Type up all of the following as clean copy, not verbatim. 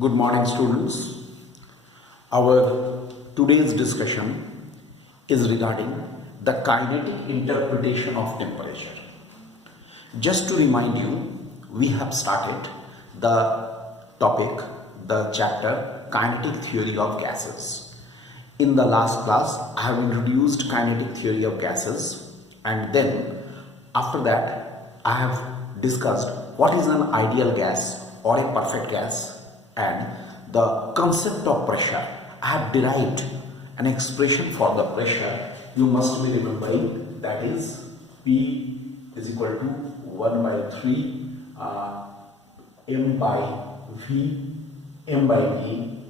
Good morning, students. Our today's discussion is regarding the kinetic interpretation of temperature. Just to remind you, we have started the topic, the chapter Kinetic Theory of Gases. In the last class, I have introduced kinetic theory of gases, and then after that, I have discussed what is an ideal gas or a perfect gas and the concept of pressure. I have derived an expression for the pressure. You must be remembering, that is P is equal to 1 by 3 m by V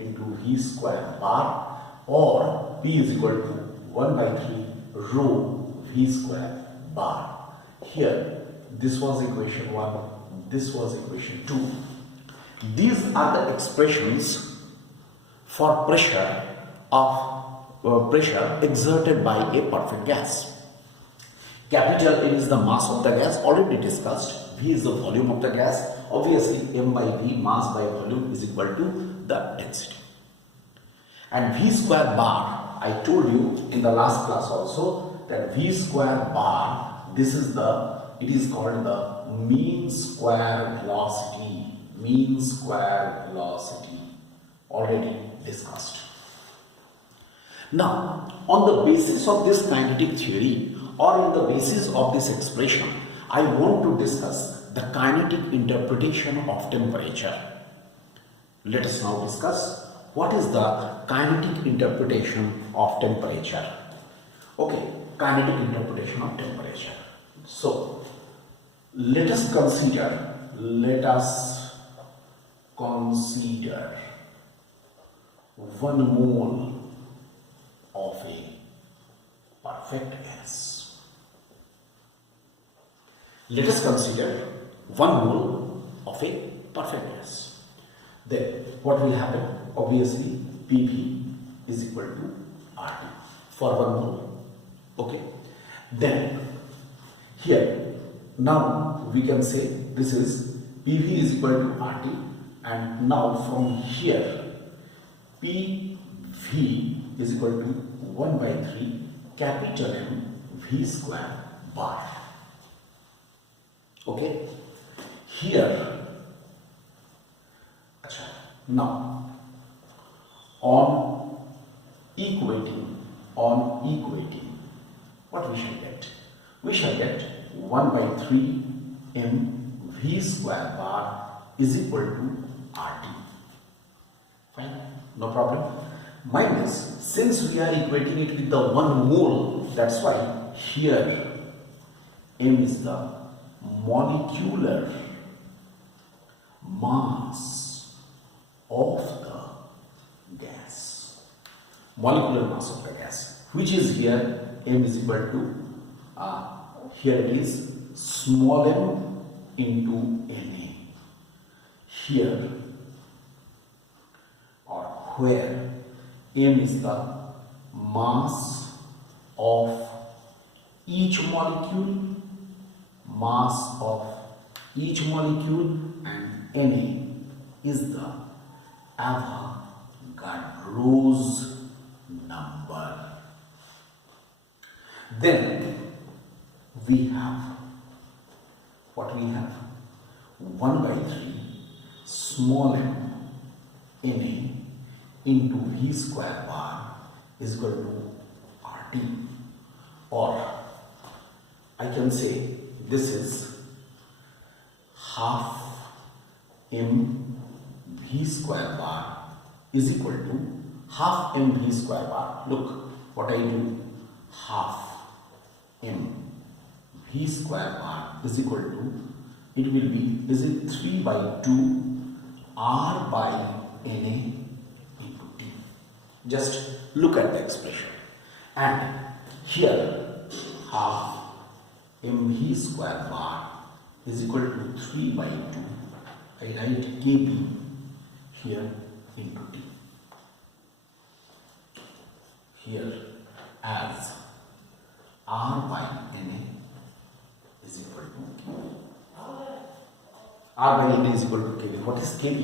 into V square bar, or P is equal to 1 by 3 rho V square bar. Here this was equation 1, this was equation 2. These are the expressions for pressure exerted by a perfect gas. Capital M is the mass of the gas, already discussed. V is the volume of the gas. Obviously, M by V, mass by volume, is equal to the density. And V square bar, I told you in the last class also that V square bar, it is called the mean square velocity. Mean square velocity, already discussed. Now, on the basis of this kinetic theory or on the basis of this expression, I want to discuss the kinetic interpretation of temperature. Let us now discuss what is the kinetic interpretation of temperature. Okay, kinetic interpretation of temperature. So, let us consider 1 mole of a perfect gas. Let us consider 1 mole of a perfect gas. Then what will happen? Obviously PV is equal to RT for 1 mole. Okay. Then here now we can say this is PV is equal to RT, and now from here PV is equal to 1 by 3 capital M V square bar. Okay, here now on equating, what we shall get? We shall get 1 by 3 M V square bar is equal to RT. Fine, no problem. Minus, since we are equating it with the 1 mole, that's why here M is the molecular mass of the gas. Molecular mass of the gas, which is here M is equal to, here it is small m into Na. Here or where M is the mass of each molecule, and Na is the Avogadro's number. Then we have what we have? 1 by 3 small m Na into V square bar is equal to RT, or I can say this is half m V square bar is equal to half m V square bar. Look what I do, half m V square bar is equal to, it will be, is it 3 by 2 R by Na into T. Just look at the expression. And here half mv square bar is equal to 3 by 2. I write Kb here into T. Here as R by Na is equal to R by Na is equal to Kb. What is Kb?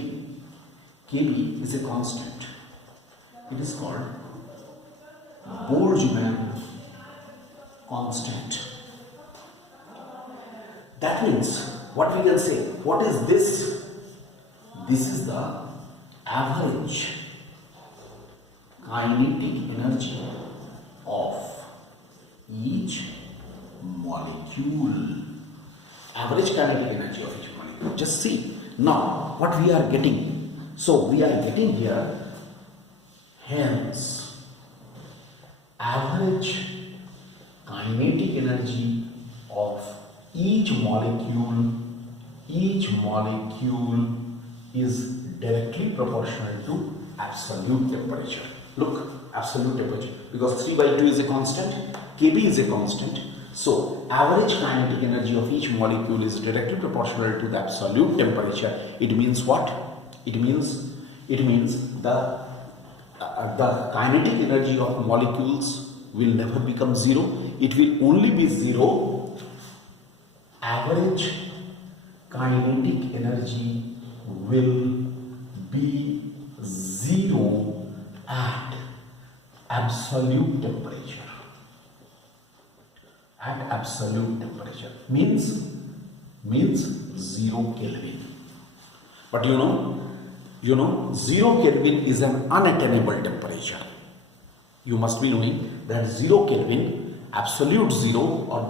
Kb is a constant. It is called Boltzmann constant. That means what we can say, what is this? This is the average kinetic energy of each molecule. Average kinetic energy of each molecule. Just see now what we are getting. So we are getting here, hence average kinetic energy of each molecule is directly proportional to absolute temperature. Look, absolute temperature, because 3/2 is a constant, Kb is a constant. So average kinetic energy of each molecule is directly proportional to the absolute temperature. It means what? It means the kinetic energy of molecules will never become zero. It will only be zero. Average kinetic energy will be zero at absolute temperature. At absolute temperature means 0 Kelvin. But you know 0 Kelvin is an unattainable temperature. You must be knowing that 0 Kelvin, absolute zero or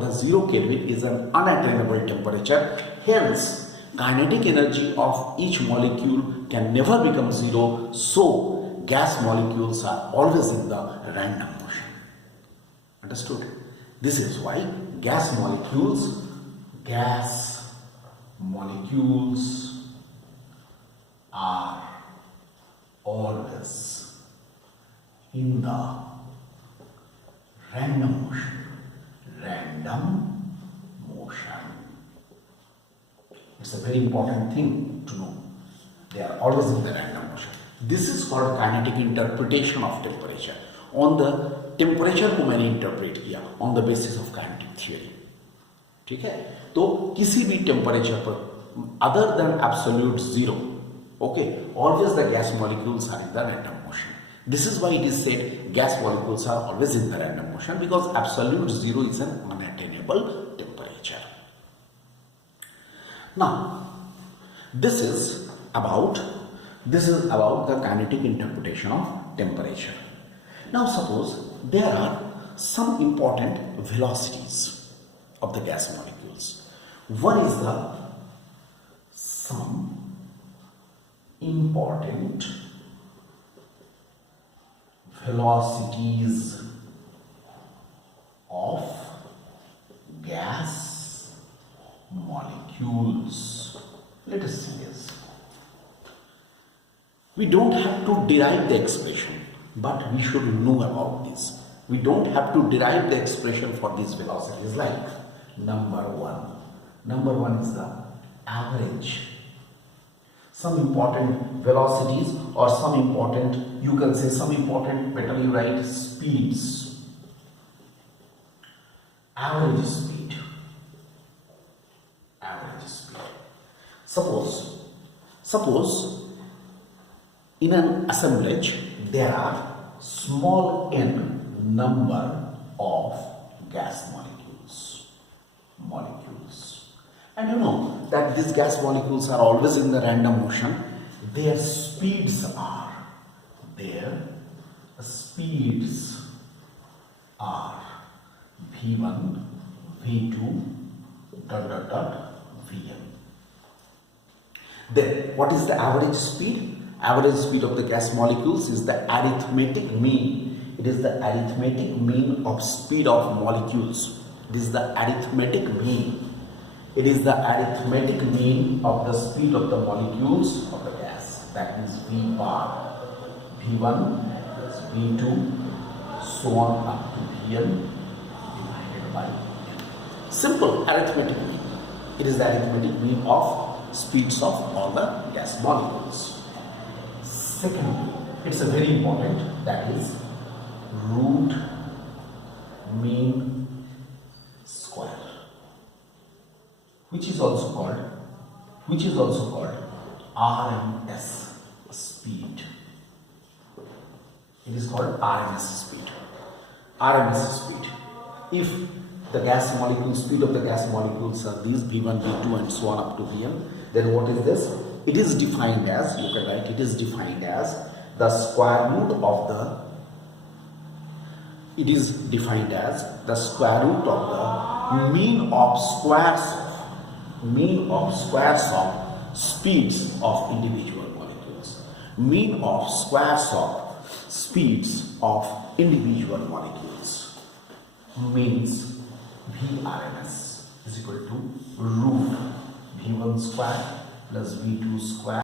the 0 Kelvin is an unattainable temperature. Hence, kinetic energy of each molecule can never become zero. So, gas molecules are always in the random motion. Understood? This is why gas molecules are always in the random motion. It's a very important thing to know. They are always in the random motion. This is called kinetic interpretation of temperature. On the temperature को मैंने interpret किया on the basis of kinetic theory. ठीक है? तो किसी भी temperature पर other than absolute zero, okay, always the gas molecules are in the random motion. This is why it is said gas molecules are always in the random motion, because absolute zero is an unattainable temperature. Now, this is about the kinetic interpretation of temperature. Now, suppose there are some important velocities of the gas molecules. One is some important velocities of gas molecules. Let us see this. We don't have to derive the expression, but we should know about this. We don't have to derive the expression for these velocities, like number one. Number one is the average. Some important velocities, or some important, you can say some important, better you write speeds. Average speed. Average speed. Suppose in an assemblage there are small n number of gas molecules. And you know that these gas molecules are always in the random motion. Their speeds are V1, V2, ... Vn. Then what is the average speed? Average speed of the gas molecules is the arithmetic mean. It is the arithmetic mean of speed of molecules. It is the arithmetic mean. It is the arithmetic mean of the speed of the molecules of the gas. That is V bar. V1, V2, so on up to Vn divided by n. Simple arithmetic mean. It is the arithmetic mean of speeds of all the gas molecules. Secondly, it's a very important, that is root mean square, which is also called RMS speed. It is called RMS speed. RMS speed. If the gas molecule speed of the gas molecules are these V1, V2 and so on up to Vm, then what is this? It is defined as, you can write, it is defined as the square root of the, it is defined as the square root of the mean of squares of speeds of individual molecules. Mean of squares of speeds of individual molecules means VRMS is equal to root V1 square plus V2 square